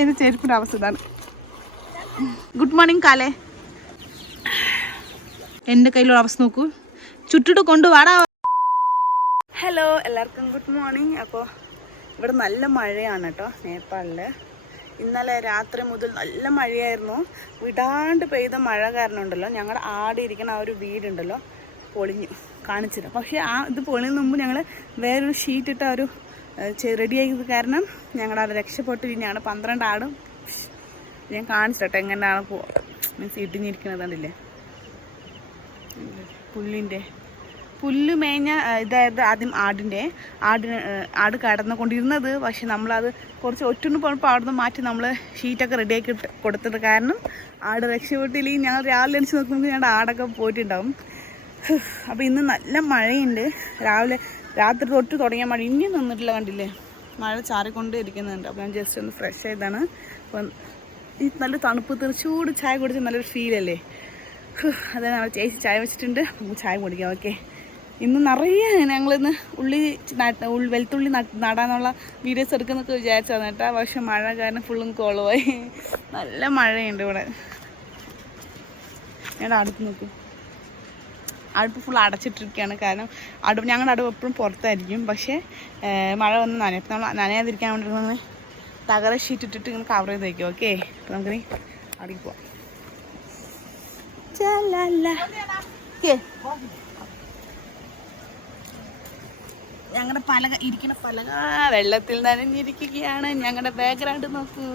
എൻ്റെ ചെരുപ്പിൻ്റെ അവസ്ഥ ഇതാണ്. ഗുഡ് മോർണിംഗ് കാലേ. എൻ്റെ കയ്യിലുള്ള അവസ്ഥ നോക്കൂ, ചുറ്റിട്ട് കൊണ്ടുവാടാ. ഹലോ, എല്ലാവർക്കും ഗുഡ് മോർണിംഗ്. അപ്പോൾ ഇവിടെ നല്ല മഴയാണ് കേട്ടോ നേപ്പാളിൽ. ഇന്നലെ രാത്രി മുതൽ നല്ല മഴയായിരുന്നു. വിടാണ്ട് പെയ്ത മഴ കാരണം ഉണ്ടല്ലോ, ഞങ്ങളുടെ ആടിയിരിക്കുന്ന ആ ഒരു വീടുണ്ടല്ലോ പൊളിഞ്ഞു. കാണിച്ചില്ല. പക്ഷേ ഇത് പൊളിയുന്നതിന് മുമ്പ് ഞങ്ങൾ വേറൊരു ഷീറ്റിട്ട് ഒരു റെഡിയാക്കിയത് കാരണം ഞങ്ങളുടെ അത് രക്ഷപ്പെട്ട്. ഇനിയാണ് 12 ആടും ഞാൻ കാണിച്ചിട്ടോ എങ്ങനെയാണ് മീൻസ് ഇടിഞ്ഞിരിക്കുന്നത്. കണ്ടില്ലേ, പുല്ല് മേഞ്ഞ ഇതായത് ആദ്യം ആട് കടന്നുകൊണ്ടിരുന്നത്. പക്ഷെ നമ്മളത് കുറച്ച് ഒറ്റൊന്ന് പോയപ്പോൾ അവിടെ നിന്ന് മാറ്റി നമ്മൾ ഷീറ്റൊക്കെ റെഡിയാക്കി കൊടുത്തത് കാരണം ആട് രക്ഷപ്പെട്ടില്ലെങ്കിൽ ഞങ്ങൾ രാവിലെ എണിച്ച് നോക്കുമ്പോൾ ഞങ്ങളുടെ ആടൊക്കെ പോയിട്ടുണ്ടാവും. അപ്പോൾ ഇന്ന് നല്ല മഴയുണ്ട്. രാത്രി തൊട്ട് തുടങ്ങിയ മഴ ഇനിയും നിന്നിട്ടില്ല. കണ്ടില്ലേ, മഴ ചാറിക്കൊണ്ട് ഇരിക്കുന്നുണ്ട്. അപ്പോൾ ഞാൻ ജസ്റ്റ് ഒന്ന് ഫ്രഷ് ആയതാണ്. അപ്പം ഈ നല്ല തണുപ്പ് ചൂട് ചായ കുടിച്ച് നല്ലൊരു ഫീലല്ലേ. അതെ, നമ്മൾ ചേച്ചി ചായ വെച്ചിട്ടുണ്ട്, നമുക്ക് ചായ കുടിക്കാം. ഓക്കെ, ഇന്ന് നിറയെ ഞങ്ങളിന്ന് വെളുത്തുള്ളി നടാനുള്ള വീഡിയോസ് എടുക്കുന്നൊക്കെ വിചാരിച്ചതാണ് കേട്ടോ. പക്ഷെ മഴ കാരണം ഫുള്ളും കോളുമായി. നല്ല മഴയുണ്ട് ഇവിടെ. ഞാൻ അടുത്ത് നോക്കും, അടുപ്പ് ഫുൾ അടച്ചിട്ടിരിക്കുകയാണ്. കാരണം ഞങ്ങളുടെ അടുപ്പ് എപ്പോഴും പുറത്തായിരിക്കും. പക്ഷേ മഴ വന്ന് നനയും. അപ്പം നമ്മൾ നനയാതിരിക്കാൻ വേണ്ടി നമ്മൾ തകര ഷീറ്റ് ഇട്ടിട്ട് ഇങ്ങനെ കവർ ചെയ്ത് വയ്ക്കും. ഓക്കെ, അപ്പം നമുക്കിനി അവിടേക്ക് പോവാം. ഞങ്ങളുടെ പലക ഇരിക്കുന്ന പലക വെള്ളത്തിൽ നനഞ്ഞിരിക്കുകയാണ്. ഞങ്ങളുടെ ബാക്ക്ഗ്രൗണ്ട് നോക്കൂ.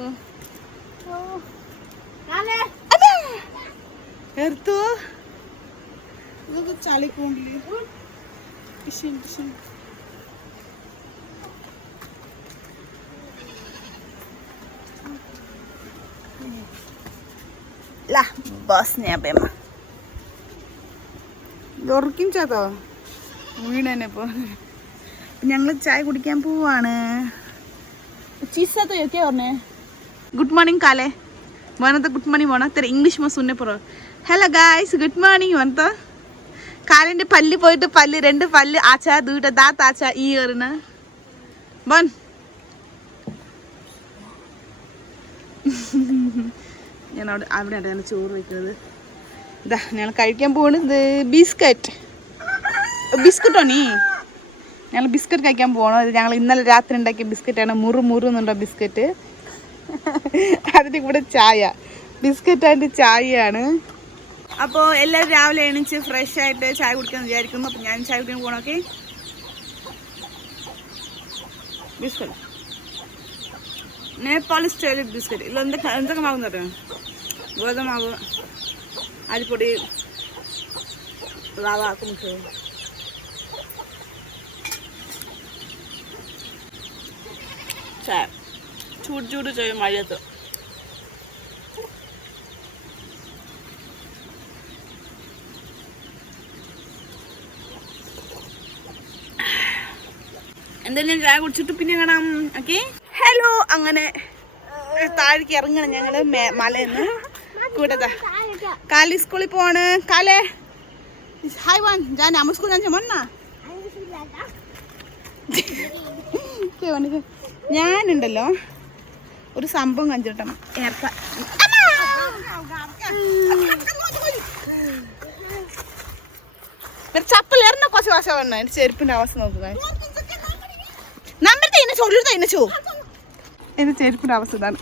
എടുത്തു ചളിക്കൊണ്ടില്ലേ. Lah, bosnya Bema. Dorking cato. വീണനെ ഇപ്പോൾ ഞങ്ങൾ ചായ കുടിക്കാൻ പോവാണ്. चीज़ तो ये क्या होने? Good morning काले. वन तो good morning बोना. तेरे English में सुनने पर. Hello guys, good morning one तो. കാലിൻ്റെ പല്ല് പോയിട്ട് രണ്ട് പല്ല് ആച്ചാ ദൂട്ട ദാത്ത് ആച്ചാ ഈ വരുന്ന ബോൻ. ഞാൻ അവിടെയാണ് ഞാൻ ചോറ് വയ്ക്കുന്നത്. ഇതാ ഞങ്ങൾ കഴിക്കാൻ പോകുന്നത് ബിസ്ക്കറ്റോ നീ ഞങ്ങൾ ബിസ്ക്കറ്റ് കഴിക്കാൻ പോകണം. ഞങ്ങൾ ഇന്നലെ രാത്രി ഉണ്ടാക്കിയ ബിസ്ക്കറ്റാണ്. മുറു എന്നുണ്ടോ ബിസ്ക്കറ്റ്. അതിൻ്റെ കൂടെ ചായ, ബിസ്ക്കറ്റ് ആൻഡ് ചായയാണ്. അപ്പോൾ എല്ലാവരും രാവിലെ എണീച്ച് ഫ്രഷ് ആയിട്ട് ചായ കുടിക്കാമെന്ന് വിചാരിക്കുന്നു. അപ്പോൾ ഞാൻ ചായ കുടിക്കാൻ പോകണം. Okay, biscuit Nepali style biscuit. ഇല്ല എന്തൊക്കെ മാവെന്ന് പറയാം, ഗോതമാവ്, അരിപ്പൊടി, റവ, കുമിച്ച്, ചായ ചൂട് ചെയ്യും മഴയത്ത്. എന്തായാലും ഞാൻ ചായ കുടിച്ചിട്ട് പിന്നെ കാണാം. Okay, hello. അങ്ങനെ താഴേക്ക് ഇറങ്ങണം ഞങ്ങൾ മലയെന്ന്. കൂട്ടത്താ കാലി സ്കൂളിൽ പോവാണ്. കാലേ ഹായ് വൺ ഞാൻ അമ്മ സ്കൂൾ ഞാൻ മണ്ണ ഞാനുണ്ടല്ലോ ഒരു സംഭവം കഞ്ചിട്ടം ചപ്പൽ എറിഞ്ഞ കൊച്ചു വാശ വണ്ണ. എൻ്റെ ചെരുപ്പിൻ്റെ അവസ്ഥ നോക്കുക. എൻ്റെ ചെരുപ്പിൻ്റെ അവസ്ഥ ഇതാണ്.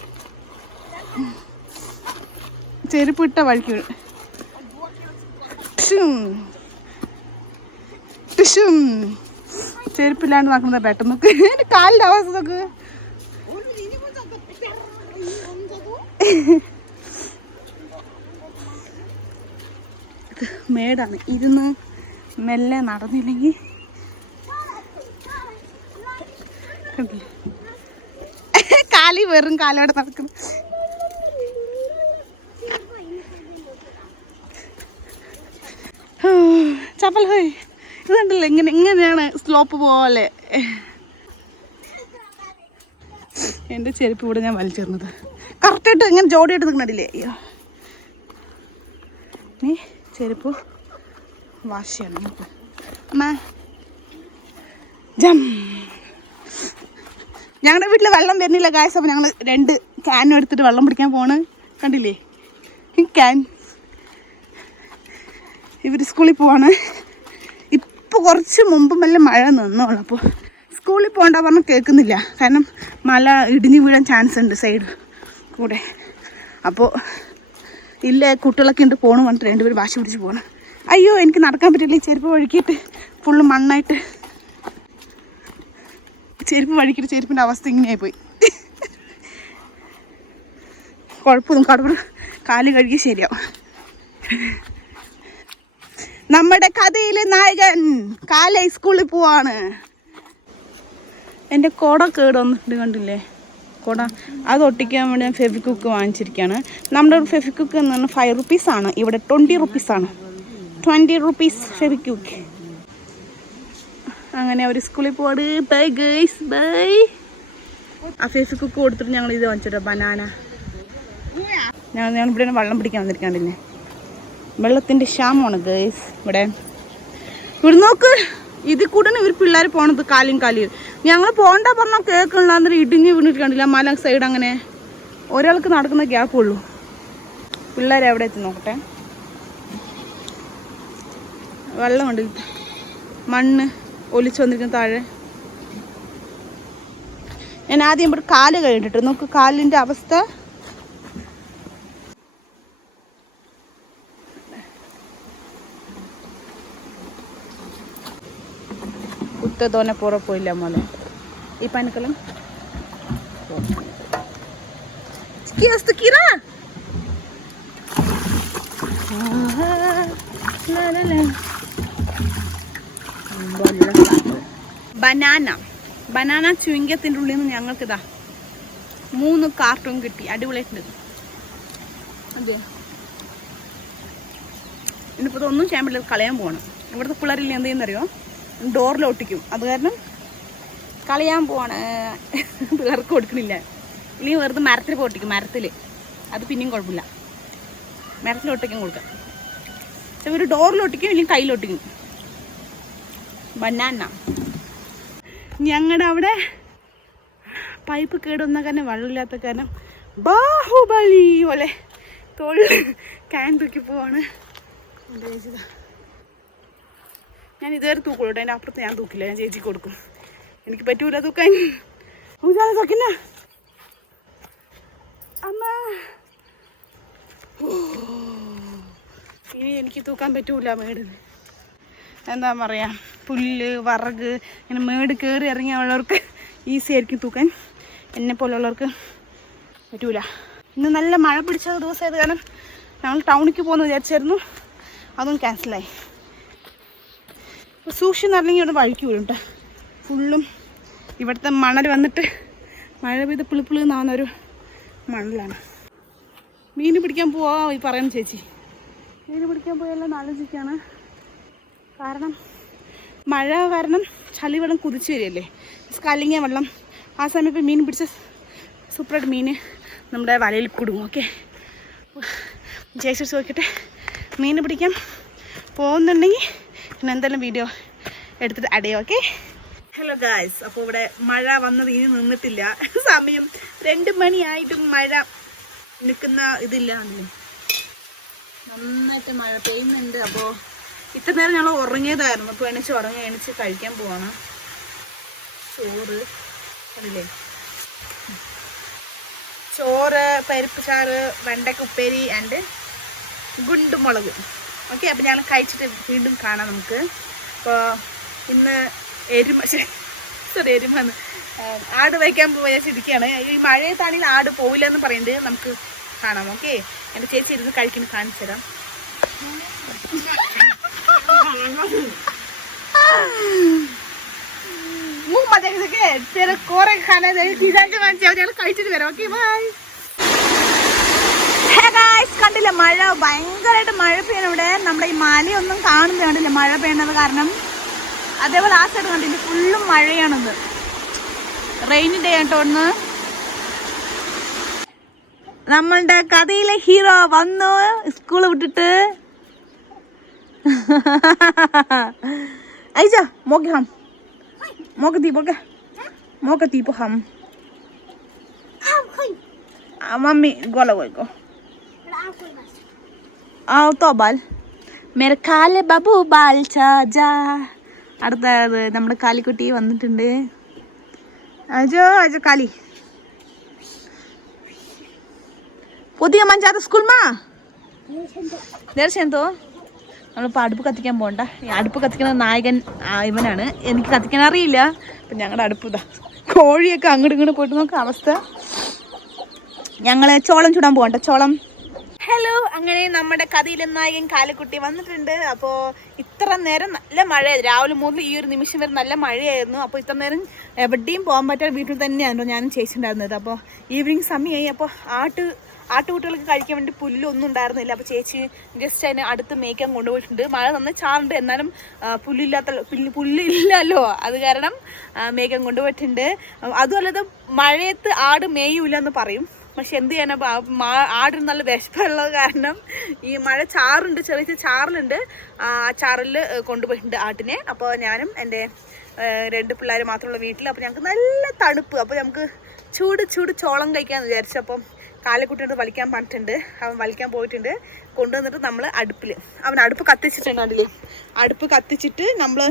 ചെരുപ്പ് ഇട്ട വഴിക്ക് ചെരുപ്പില്ലാണ്ട് നടക്കുന്നത് പെട്ടെന്ന് നോക്ക്. എൻ്റെ കാലിൻ്റെ അവസ്ഥ നോക്ക്. മേടാണ്. ഇരുന്ന് മെല്ലെ നടന്നില്ലെങ്കിൽ കാലി വെറും കാലോടെ നടക്കുന്നു. ചപ്പൽ ഹോയ് ഇതുണ്ടല്ലോ ഇങ്ങനെയാണ് സ്ലോപ്പ് പോലെ. എൻ്റെ ചെരുപ്പ് ഇവിടെ ഞാൻ വലിച്ചേർന്നത് കറക്റ്റായിട്ട് ഇങ്ങനെ ജോഡിയായിട്ട് നിൽക്കണില്ലേ. അയ്യോ, നീ ചെരുപ്പ് വാഷ് ചെയ്യണം നമുക്ക്. അമ്മ ജം ഞങ്ങളുടെ വീട്ടിൽ വെള്ളം വരുന്നില്ല ഗായ്സ്. അപ്പോൾ ഞങ്ങൾ 2 ക്യാനും എടുത്തിട്ട് വെള്ളം പിടിക്കാൻ പോണ്. കണ്ടില്ലേ ക്യാൻ. ഇവർ സ്കൂളിൽ പോവാണ്. ഇപ്പോൾ കുറച്ച് മുമ്പ് നല്ല മഴ നിന്നോളൂ. അപ്പോൾ സ്കൂളിൽ പോകണ്ട പറഞ്ഞാൽ കേൾക്കുന്നില്ല. കാരണം മല ഇടിഞ്ഞ് വീഴാൻ ചാൻസ് ഉണ്ട് സൈഡ് കൂടെ. അപ്പോൾ ഇല്ല കുട്ടികളൊക്കെ ഉണ്ട് പോകണം പറഞ്ഞിട്ട് രണ്ടുപേർ വാശി പിടിച്ച് പോകണം. അയ്യോ എനിക്ക് നടക്കാൻ പറ്റില്ല. ഈ ചെരുപ്പ് വഴുക്കിയിട്ട് ഫുള്ള് മണ്ണായിട്ട് ചെരുപ്പ് വഴുക്കിയിട്ട് ചെരുപ്പിൻ്റെ അവസ്ഥ ഇങ്ങനെയായി പോയി. കുഴപ്പമൊന്നും കടപ്പുറം കാല് കഴുകി ശരിയാവും. നമ്മുടെ കഥയിലെ നായകൻ കാലേ സ്കൂളിൽ പോവാണ്. എൻ്റെ കുട കേടൊന്നിട്ട് കണ്ടില്ലേ കുട. അത് ഒട്ടിക്കാൻ വേണ്ടി ഞാൻ ഫെവിക്വിക്ക് വാങ്ങിച്ചിരിക്കുകയാണ്. നമ്മുടെ ഒരു ഫെവിക്വിക്ക് എന്ന് പറഞ്ഞാൽ 5 റുപ്പീസാണ്. ഇവിടെ 20 റുപ്പീസാണ്. 20 റുപ്പീസ് ഫെവിക്വിക്ക്. അങ്ങനെ അവർ സ്കൂളിൽ പോവാട്. By guys by. ആ ഫെവിക്വിക്ക് കൊടുത്തിട്ട് ഞങ്ങൾ ഇത് വാങ്ങിച്ചിട്ടോ ബനാന. ഞാൻ ഇവിടെ വെള്ളം പിടിക്കാൻ വന്നിരിക്കാണ്ടില്ലേ. വെള്ളത്തിൻ്റെ ക്ഷാമമാണ് ഗേയ്സ് ഇവിടെ. ഇവിടെ നോക്ക്, ഇതിൽ കൂടെ ഇവർ പിള്ളേർ പോണത് കാലിയും കാലിയും. ഞങ്ങൾ പോകണ്ട പറഞ്ഞാൽ കേൾക്കണില്ല. അന്നേരം ഇടിഞ്ഞ് വീണിട്ട് കണ്ടില്ല മല സൈഡ്. അങ്ങനെ ഒരാൾക്ക് നടക്കുന്ന ഗ്യാപ്പുള്ളൂ. പിള്ളേർ എവിടെ എത്തി നോക്കട്ടെ. വെള്ളമുണ്ട്, മണ്ണ് ഒലിച്ചു വന്നിരിക്കുന്ന താഴെ. ഞാൻ ആദ്യം ഇവിടെ കാല് കഴിഞ്ഞിട്ട് നോക്ക് കാലിൻ്റെ അവസ്ഥ. ഉത്തതോനെ പുറപ്പോയില്ല മോനെ ഈ പനിക്കലം. ബനാന ചുങ്കത്തിൻ്റെ ഉള്ളിൽ നിന്ന് ഞങ്ങൾക്ക് ഇതാ 3 കാർട്ടൂൺ കിട്ടി. അടിപൊളിയായിട്ടുണ്ട്. അതെ ഇനിയിപ്പോൾ ഇതൊന്നും ചെയ്യാൻ പറ്റില്ല, കളയാൻ പോകണം. ഇവിടുത്തെ പിള്ളേരില്ല എന്ത് ചെയ്യുന്നറിയോ, ഡോറിൽ ഒട്ടിക്കും. അത് കാരണം കളയാൻ പോവാണ്. പിള്ളേർക്ക് കൊടുക്കണില്ല. ഇല്ലെങ്കിൽ വെറുതെ മരത്തിൽ പൊട്ടിക്കും. മരത്തിൽ അത് പിന്നെയും കുഴപ്പമില്ല. മരത്തിൽ ഒട്ടിക്കാൻ കൊടുക്കാം. പക്ഷെ ഒരു ഡോറിൽ ഒട്ടിക്കും, ഇല്ലെങ്കിൽ കയ്യിലൊട്ടിക്കും. ബനാന. ഞങ്ങളുടെ അവിടെ പൈപ്പ് കേടുവന്ന കാരണം വെള്ളമില്ലാത്ത കാരണം ബാഹുബലി പോലെ തൊഴിൽ ക്യാൻ തൂക്കി പോവാണ്. ഞാൻ ഇതുവരെ തൂക്കുള്ളൂ. അതിൻ്റെ അപ്പുറത്ത് ഞാൻ തൂക്കില്ല. ഞാൻ ചേച്ചിക്ക് കൊടുക്കും. എനിക്ക് പറ്റൂല തൂക്കാൻ. തൂക്കില്ല അമ്മ. ഇനി എനിക്ക് തൂക്കാൻ പറ്റൂല. മേട് എന്താ പറയുക, പുല്ല് വറക് ഇങ്ങനെ മേട് കയറി ഇറങ്ങിയുള്ളവർക്ക് ഈസി ആയിരിക്കും തൂക്കാൻ. എന്നെ പോലുള്ളവർക്ക് പറ്റൂല. ഇന്ന് നല്ല മഴ പിടിച്ച ദിവസമായത് കാരണം ഞങ്ങൾ ടൗണിലേക്ക് പോകുന്നു വിചാരിച്ചായിരുന്നു. അതും ക്യാൻസലായി. സൂക്ഷിച്ച് നടന്നെങ്കിൽ ഇവിടെ വഴിക്ക് വീഴും കേട്ടോ. ഫുള്ളും ഇവിടുത്തെ മണൽ വന്നിട്ട് മഴ പെയ്ത് പുളിപ്പുളിന്നാവുന്നൊരു മണലാണ്. മീൻ പിടിക്കാൻ പോവാ ഈ പറയുന്ന ചേച്ചി. മീൻ പിടിക്കാൻ പോയാലും ആലോചിക്കുകയാണ്. കാരണം മഴ കാരണം ചളിവെള്ളം കുതിച്ച് വരികയല്ലേ, കല്ലിങ്ങ വെള്ളം. ആ സമയത്ത് മീൻ പിടിച്ച സൂപ്പറായിട്ട് മീൻ നമ്മുടെ വലയിൽ കുടുങ്ങും. ഓക്കെ ചേച്ചി നോക്കിയിട്ട് മീൻ പിടിക്കാൻ പോകുന്നുണ്ടെങ്കിൽ പിന്നെ എന്തെല്ലാം വീഡിയോ എടുത്തിട്ട് അടയും. Okay hello guys. അപ്പോൾ ഇവിടെ മഴ വന്നത് ഇനി നിന്നിട്ടില്ല. സമയം 2 മണിയായിട്ടും മഴ നിൽക്കുന്ന ഇതില്ല. നന്നായിട്ട് മഴ പെയ്യുന്നുണ്ട്. അപ്പോൾ ഇത്ര നേരം ഞങ്ങൾ ഉറങ്ങിയതായിരുന്നു. അപ്പോൾ എണിച്ച് കഴിക്കാൻ പോവാണ്. ചോറ് അതില്ലേ, ചോറ്, പരിപ്പ് ചാറ്, വെണ്ടയ്ക്ക ഉപ്പേരി ആൻഡ് ഗുണ്ടുമുളക്. ഓക്കെ അപ്പോൾ ഞാൻ കഴിച്ചിട്ട് വീണ്ടും കാണാം നമുക്ക്. അപ്പോൾ ഇന്ന് എരുമന്ന് ആട് വയ്ക്കാൻ പോയിരിക്കുകയാണ്. ഈ മഴയത്താണെങ്കിൽ ആട് പോവില്ല എന്ന് പറയുന്നത് നമുക്ക് കാണാം. ഓക്കെ എൻ്റെ ചേച്ചി ഇരുന്ന് കഴിക്കുന്നത് കാണിച്ചു തരാം. കഴിച്ചിട്ട് വരാം. Okay bye. കണ്ടില്ല മഴ ഭയങ്കരമായിട്ട് മഴ പെയ്യണം ഇവിടെ. നമ്മുടെ ഈ മലയൊന്നും കാണുന്നത് കണ്ടില്ല മഴ പെയ്യണത് കാരണം. അതേപോലെ ആ സൈഡ് കണ്ടില്ല ഫുള്ളും മഴയാണെന്ന്. റെയിനി ഡേ ആട്ടോ ഒന്ന്. നമ്മളുടെ കഥയിലെ ഹീറോ വന്നു സ്കൂള് വിട്ടിട്ട്. ഐജാ മോക്കെ ഹം മോക്കെ തീ മോക്കെ മോക്കെ തീ പോ ഹം मम्मी गोला गोल को आओ तो बाल मेरे काले बाबू बाल चाजा അടുത്തത് നമ്മുടെ കാലിക്കുട്ടി വന്നിട്ടുണ്ട് അജോ അജോ കാലി പുതിയ മഞ്ചാത്ത സ്കൂൾ മാ ദർശനത്തോ നമ്മളിപ്പോൾ അടുപ്പ് കത്തിക്കാൻ പോകണ്ട ഈ അടുപ്പ് കത്തിക്കുന്ന നായകൻ ഇവനാണ് എനിക്ക് കത്തിക്കാൻ അറിയില്ല അപ്പം ഞങ്ങളുടെ അടുപ്പ് ഇതാ കോഴിയൊക്കെ അങ്ങോട്ട് ഇങ്ങോട്ട് പോയിട്ട് നോക്കുക അവസ്ഥ ഞങ്ങൾ ചോളം ചൂടാൻ പോകണ്ട ചോളം ഹലോ അങ്ങനെ നമ്മുടെ കഥയിലെ നായകൻ കാലിക്കുട്ടി വന്നിട്ടുണ്ട് അപ്പോൾ ഇത്ര നേരം നല്ല മഴയായിരുന്നു രാവിലെ മുതൽ ഈ ഒരു നിമിഷം വരെ നല്ല മഴയായിരുന്നു അപ്പോൾ ഇത്ര നേരം എവിടെയും പോകാൻ പറ്റാതെ വീട്ടിൽ തന്നെയാണല്ലോ ഞാനും ചേച്ചിണ്ടായിരുന്നത് അപ്പോൾ ഈവനിങ് സമയമായി അപ്പോൾ ആട്ടുകുട്ടികൾക്ക് കഴിക്കാൻ വേണ്ടി പുല്ലൊന്നും ഉണ്ടായിരുന്നില്ല അപ്പോൾ ചേച്ചി ജസ്റ്റ് അതിനെ അടുത്ത് മേയ്ക്കാൻ കൊണ്ടുപോയിട്ടുണ്ട് മഴ നന്നായി ചാറുണ്ട് എന്നാലും പുല്ലില്ലല്ലോ അത് കാരണം മേയ്ക്കാൻ കൊണ്ടുപോയിട്ടുണ്ട് അതുമല്ലാതെ മഴയത്ത് ആട് മേയൂല എന്ന് പറയും പക്ഷെ എന്ത് ചെയ്യാനാ ആടിന് നല്ല വിശപ്പുള്ളത് കാരണം ഈ മഴ ചാറുണ്ട് ചെറിയ ചാറിലുണ്ട് ആ ചാറിൽ കൊണ്ടുപോയിട്ടുണ്ട് ആട്ടിനെ അപ്പോൾ ഞാനും എൻ്റെ 2 പിള്ളേർ മാത്രമുള്ള വീട്ടിൽ അപ്പോൾ ഞങ്ങൾക്ക് നല്ല തണുപ്പ് അപ്പോൾ നമുക്ക് ചൂട് ചോളം കഴിക്കാമെന്ന് വിചാരിച്ചു അപ്പം കാലിക്കുട്ടിയോട് വലിക്കാൻ പറഞ്ഞിട്ടുണ്ട് അവൻ വലിക്കാൻ പോയിട്ടുണ്ട് കൊണ്ടുവന്നിട്ട് നമ്മൾ അവൻ അടുപ്പ് കത്തിച്ചിട്ടുണ്ട് അതിൽ അടുപ്പ് കത്തിച്ചിട്ട് നമ്മൾ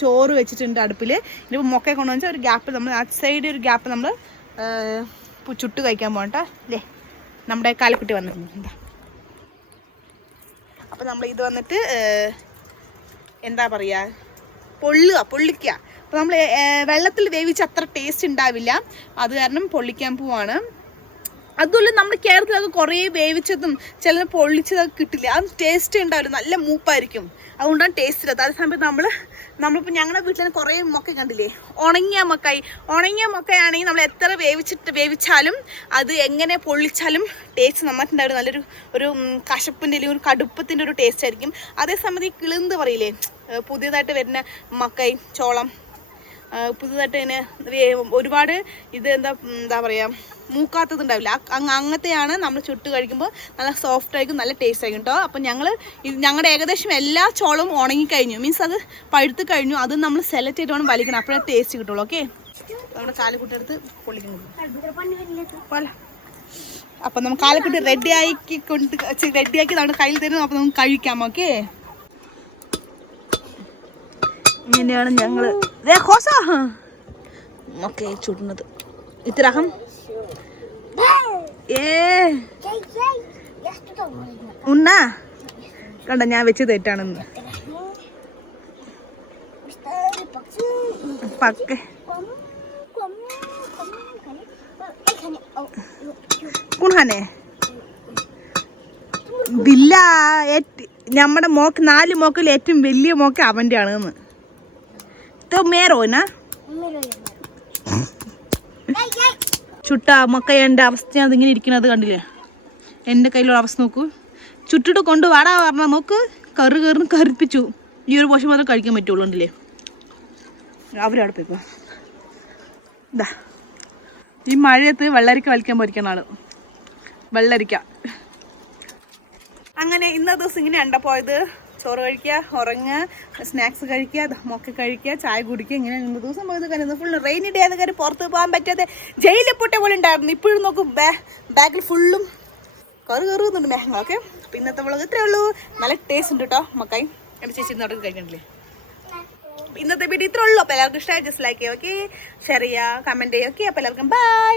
ചോറ് വെച്ചിട്ടുണ്ട് അടുപ്പിൽ ഇനിയിപ്പോൾ മൊക്കെ കൊണ്ടുവന്ന് ഒരു ഗ്യാപ്പ് നമ്മൾ ആ സൈഡ് ഒരു ഗ്യാപ്പ് നമ്മൾ ചുട്ട് കഴിക്കാൻ പോകണ്ട അല്ലേ നമ്മുടെ കാലിക്കുട്ടി വന്നിട്ടുണ്ട് അപ്പം നമ്മൾ ഇത് വന്നിട്ട് എന്താ പറയുക പൊള്ളിക്കുക അപ്പോൾ നമ്മൾ വെള്ളത്തിൽ വേവിച്ച് അത്ര ടേസ്റ്റ് ഉണ്ടാവില്ല അത് കാരണം പൊള്ളിക്കാൻ പോവാണ് അതുമല്ല നമ്മുടെ കേരളത്തിലൊക്കെ കുറേ വേവിച്ചതും ചില പൊള്ളിച്ചതൊക്കെ കിട്ടില്ല അത് ടേസ്റ്റ് ഉണ്ടാവില്ല നല്ല മൂപ്പായിരിക്കും അതുകൊണ്ടാണ് ടേസ്റ്റ് ഇല്ലാത്ത അതേ സമയത്ത് നമ്മളിപ്പോൾ ഞങ്ങളുടെ വീട്ടിൽ തന്നെ കുറേ മൊക്ക കണ്ടില്ലേ ഉണങ്ങിയ മൊക്കയാണെങ്കിൽ നമ്മൾ എത്ര വേവിച്ചാലും അത് എങ്ങനെ പൊള്ളിച്ചാലും ടേസ്റ്റ് നന്നായിട്ടുണ്ടാവില്ല നല്ലൊരു കശപ്പിൻ്റെ അല്ലെങ്കിൽ ഒരു കടുപ്പത്തിൻ്റെ ഒരു ടേസ്റ്റ് ആയിരിക്കും അതേസമയത്ത് ഈ കിളിന്ത് പറയില്ലേ പുതിയതായിട്ട് വരുന്ന മക്കൈ ചോളം പുതുതായിട്ട് തന്നെ ഒരുപാട് ഇത് എന്താ പറയുക മൂക്കാത്തതുണ്ടാവില്ല അങ്ങനത്തെയാണ് നമ്മൾ ചുട്ട് കഴിക്കുമ്പോൾ നല്ല സോഫ്റ്റ് ആയിരിക്കും നല്ല ടേസ്റ്റ് ആയിരിക്കും കേട്ടോ അപ്പം ഞങ്ങളുടെ ഏകദേശം എല്ലാ ചോളവും ഉണങ്ങിക്കഴിഞ്ഞു മീൻസ് അത് പഴുത്ത് കഴിഞ്ഞു അത് നമ്മൾ സെലക്ട് ചെയ്തിട്ട് വേണം വലിക്കണം അപ്പോഴേ ടേസ്റ്റ് കിട്ടുള്ളൂ ഓക്കെ നമ്മുടെ കാലിക്കുട്ടിയെടുത്ത് പൊള്ളിക്കുന്നു അപ്പം നമ്മൾ കാലിക്കുട്ടി റെഡിയാക്കി നമ്മുടെ കയ്യിൽ തരുന്നു അപ്പം നമുക്ക് കഴിക്കാം ഓക്കെ ഇങ്ങനെയാണ് ഞങ്ങൾ ഓക്കെ ചുടുന്നത് ഇത്രഹം ഉണ്ണാ കണ്ട ഞാൻ വെച്ച് തെറ്റാണെന്ന് പക്കെ കുണാനെ ബില്ല നമ്മുടെ മോക്ക് 4 മോക്കിൽ ഏറ്റവും വലിയ മോക്ക് അവൻ്റെ ആണെന്ന് മേറോനാ ചുട്ട മക്കയുടെ അവസ്ഥയാണ് അതിങ്ങനെ ഇരിക്കുന്നത് കണ്ടില്ലേ എൻ്റെ കയ്യിലുള്ള അവസ്ഥ നോക്കൂ ചുട്ടിട്ട് കൊണ്ട് വാടാ പറഞ്ഞാൽ നോക്ക് കറിന്ന് കറിപ്പിച്ചു ഈ ഒരു പോഷൻ മാത്രം കഴിക്കാൻ പറ്റുള്ളൂ ഉണ്ടല്ലേ അവരവിടെ പോയിപ്പോ ഇതാ ഈ മഴയത്ത് വെള്ളരിക്ക വലിക്കാൻ പോയിരിക്കുന്ന ആള് വെള്ളരിക്ക അങ്ങനെ ഇന്നത്തെ ദിവസം ഇങ്ങനെയാണ് പോയത് ചോറ് കഴിക്കുക ഉറങ്ങുക സ്നാക്സ് കഴിക്കുക മൊക്കെ കഴിക്കുക ചായ കുടിക്കുക ഇങ്ങനെ ഇന്ന ദിവസം പോയത് കാരണം ഫുള്ള് റെയിനി ഡേ ആയത് കാര്യം പുറത്ത് പോകാൻ പറ്റാതെ ജയിലിൽ പൊട്ടിയ പോലെ ഉണ്ടായിരുന്നു ഇപ്പോഴും നോക്കും ബാഗിൽ ഫുള്ളും കയറുന്നുണ്ട് മേഘങ്ങളൊക്കെ അപ്പം ഇന്നത്തെ വ്ളോഗ് ഇത്രയേ ഉള്ളൂ നല്ല ടേസ്റ്റ് ഉണ്ട് കേട്ടോ മക്കായി എൻ്റെ ചേച്ചി ഇന്നോട്ട് കഴിക്കണ്ടല്ലേ ഇന്നത്തെ വീഡിയോ ഇത്രയേ ഉള്ളൂ അപ്പോൾ എല്ലാവർക്കും ഇഷ്ടമായി ജസ്റ്റ് ലൈക്ക് ചെയ്യുക ഓക്കെ ഷെയർ ചെയ്യുക കമൻറ്റ് ചെയ്യുക ഓക്കെ അപ്പോൾ എല്ലാവർക്കും ബൈ